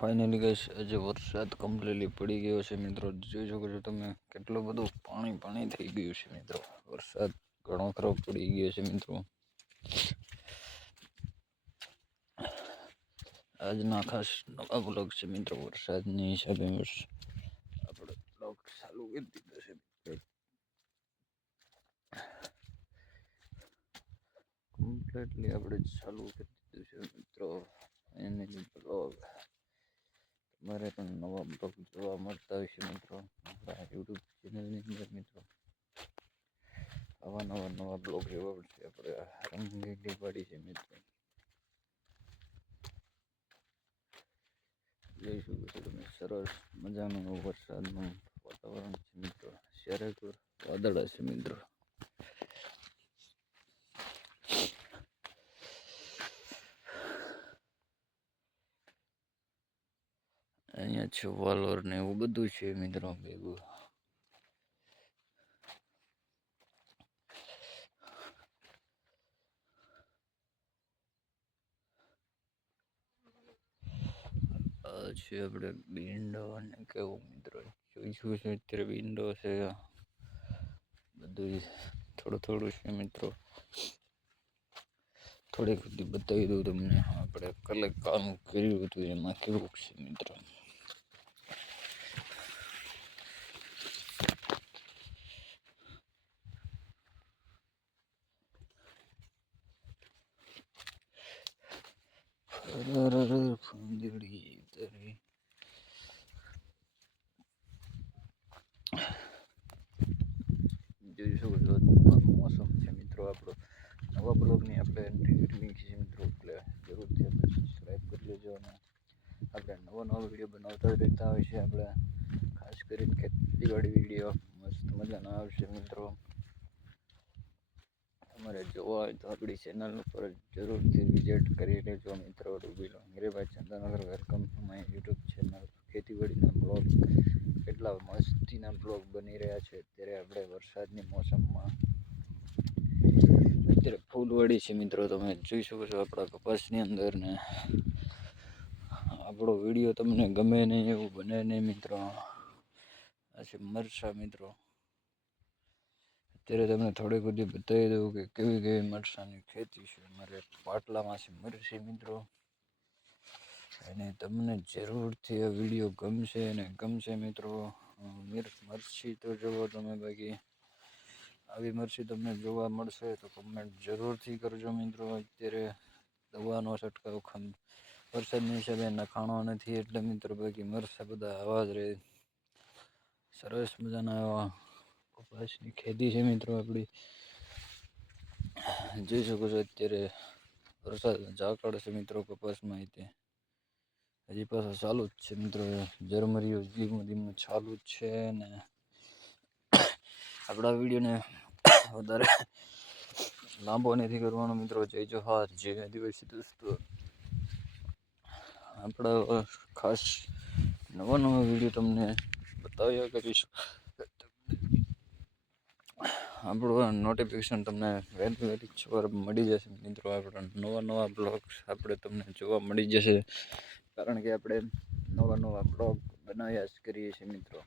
Finally guys આજે વરસાદ completely પડી ગયો છે મિત્રો. જોઈ શકો છો તમે કેટલું બધું પાણી થઈ ગયું છે મિત્રો. વરસાદ ઘણો ખરો પડી ગયો છે મિત્રો. આજના ખાસ નવા બ્લોગ છે મિત્રો. વરસાદની હિસાબે આપણે બ્લોગ ચાલુ કરી દીધો છે. કમ્પ્લીટલી આપણે ચાલુ કરી દીધું છે મિત્રો. ફાઇનલી બ્લોગ તમારે પણ નવા બ્લોગ જોવા મળતા હોય છે મિત્રો. આપણા યુટ્યુબ ચેનલની અંદર મિત્રો આવા નવા બ્લોગ જોવા પડશે. આપણે રંગીલી પાડી છે મિત્રો. જોઈ શકો છો તમે સરસ મજાનું વરસાદનું વાતાવરણ છે મિત્રો. ચારેકોર વાદળા છે મિત્રો. અહીંયા છે વાલોર ને એવું બધું છે મિત્રો ભેગું. છે આપણે ભીંડો અને કેવું મિત્રો જોઈશું છે અત્યારે ભીંડો છે બધું થોડું છે મિત્રો. થોડીક બધી બતાવી દઉં તમને. આપણે કાલે કામ કર્યું હતું એમાં કેવું છે મિત્રો. ફૂંદડી તારી જોઈ શકો છો મોસમ છે મિત્રો. આપણો નવા બ્લોગની આપણે એન્ટ્રી કરવી છે મિત્રો. એટલે જરૂરથી આપણે સબસ્ક્રાઈબ કરી લેજો. અને આપણે નવા વિડીયો બનાવતા રહેતા હોય છે. આપણે ખાસ કરીને ખેતીવાડી વિડીયો મસ્ત મજાના આવશે મિત્રો. તમારે જોવા હોય તો આપણી ચેનલ ઉપર જરૂરથી વિઝિટ કરી લેજો મિત્રો. ડુબીલો અંગ્રેબાઈ Chandranagar welcome to my YouTube channel. ખેતીવાડીના બ્લોગ કેટલા મસ્તીના બ્લોગ બની રહ્યા છે. અત્યારે આપણે વરસાદની મોસમમાં અત્યારે ફૂલવાડી છે મિત્રો. તમે જોઈ શકો છો આપણા કપાસની અંદર. ને આપણો વિડીયો તમને ગમે નહીં એવું બને નહીં મિત્રો. આ છે મરચાં મિત્રો. અત્યારે તમને થોડી બધી બતાવી દઉં કે કેવી મરચાંની ખેતી છે. અમારે પાટલામાં છે મરચી મિત્રો. અને તમને જરૂરથી આ વિડીયો ગમશે મિત્રો. મરચી તો જુઓ તમે. બાકી આવી મરચી તમને જોવા મળશે તો કમેન્ટ જરૂરથી કરજો મિત્રો. અત્યારે દવાનો છંટકાવ વરસાદની હિસાબે નખાણો નથી એટલે મિત્રો. બાકી મરચાં બધા આવા જ રહે. સરસ મજાના એવા કપાસની ખેતી છે મિત્રો આપણી. જોઈ શકો છો અત્યારે વરસાદ ઝાકળ છે મિત્રો કપાસમાં. હજી પાછું ચાલુ જ છે મિત્રો. ઝરમરીયું ધીમું ચાલુ જ છે. ને આપણા વિડીયોને વધારે લાંબો નથી કરવાનો મિત્રો. જય જોહાર, જય આદિવાસી દોસ્તો. આપણા ખાસ નવા વિડીયો તમને બતાવ્યા કરીશું. આપણું નોટિફિકેશન તમને વહેલી સવારે મળી જશે મિત્રો. આપણા નવા બ્લોગ્સ આપણે તમને જોવા મળી જશે. કારણ કે આપણે નવા બ્લોગ બનાવ્યા જ કરીએ છીએ મિત્રો.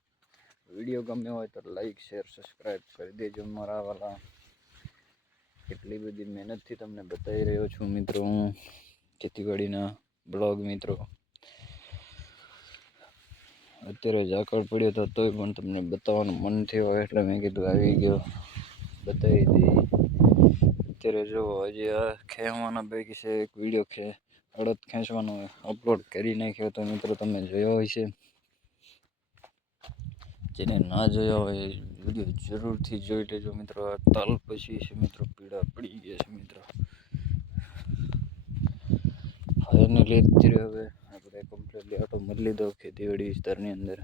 વિડીયો ગમ્યો હોય તો લાઈક શેર સબસ્ક્રાઈબ કરી દેજો મારા વાલા. કેટલી બધી મહેનતથી તમને બતાવી રહ્યો છું મિત્રો હું ખેતીવાડીના બ્લોગ મિત્રો. અત્યારે ઝાકળ પડ્યો હતો તોય પણ તમને બતાવવાનું મન થયો એટલે મેં કીધું આવી ગયો બતાવી દઈએ. અત્યારે જો હજી આ ખેંચવાના પૈકી છે. એક વિડીયો અડદ ખેંચવાનો અપલોડ કરી નાખ્યો તો મિત્રો તમે જોયો હોય છે. જેને ના જોયા હોય એ વિડીયો જરૂરથી જોઈ લેજો મિત્રો. આ તલ પછી છે મિત્રો. પીળા પડી ગયા છે મિત્રો. ફાઇનલી અત્યારે હવે આપણે કમ્પ્લીટલી આટો મરી લીધો ખેતીવાડી વિસ્તારની અંદર.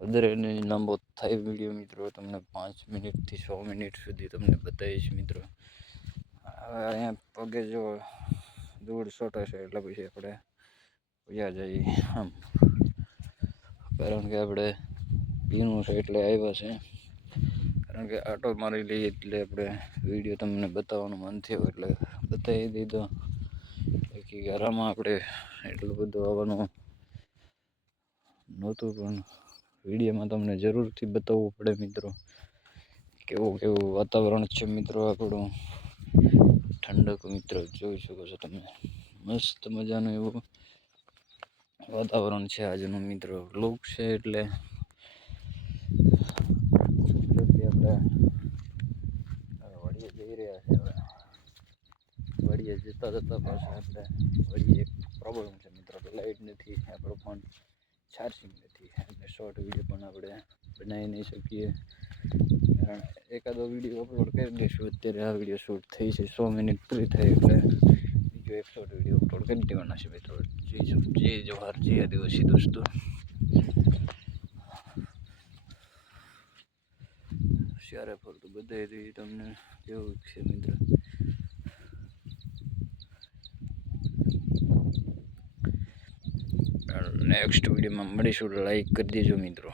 વધારે નહીં લાંબો થાય વિડીયો મિત્રો. તમને 5 મિનિટથી 6 મિનિટ સુધી તમને બતાવીશ મિત્રો. હવે અહીંયા પગે જો ધૂળ સોટા છે એટલે પછી આપણે વયા જઈએ આમ. કારણ કે આપણે પીનું છે એટલે આવ્યા છે. કારણ કે આટો મારી લઈએ એટલે આપણે વિડીયો તમને બતાવવાનું મન થયું એટલે બતાવી દીધો. બાકી ઘરમાં આપણે એટલું બધું આવવાનું નહોતું, પણ વિડીયોમાં તમને જરૂરથી બતાવવું પડે મિત્રો. કેવું વાતાવરણ છે મિત્રો આપણું. ઠંડક મિત્રો જોઈ શકો છો તમે. મસ્ત મજાનું એવું વાતાવરણ છે આજનું મિત્રો. વ્લોગ છે એટલે આપણે વડીએ જઈ રહ્યા છે. હવે વડીએ જતા પાછા આપણે વડીએ એક પ્રોબ્લેમ છે મિત્રો કે લાઈટ નથી, આપણો ફોન ચાર્જિંગ નથી, એટલે શોર્ટ વિડીયો પણ આપણે બનાવી નહીં શકીએ. કારણ એકાદો વિડીયો અપલોડ કરી દઈશું. અત્યારે આ વિડીયો શૂટ થઈ છે, 100 મિનિટ પૂરી થાય એટલે બીજો એક શોર્ટ વિડીયો અપલોડ કરી દેવાના છે મિત્રો. જય જોહાર, જય આદિવાસી દોસ્તો. ત્યારે ફરતું બધાય તમને કેવું છે મિત્ર. નેક્સ્ટ વિડીયોમાં મળીશું. લાઈક કરી દેજો મિત્રો.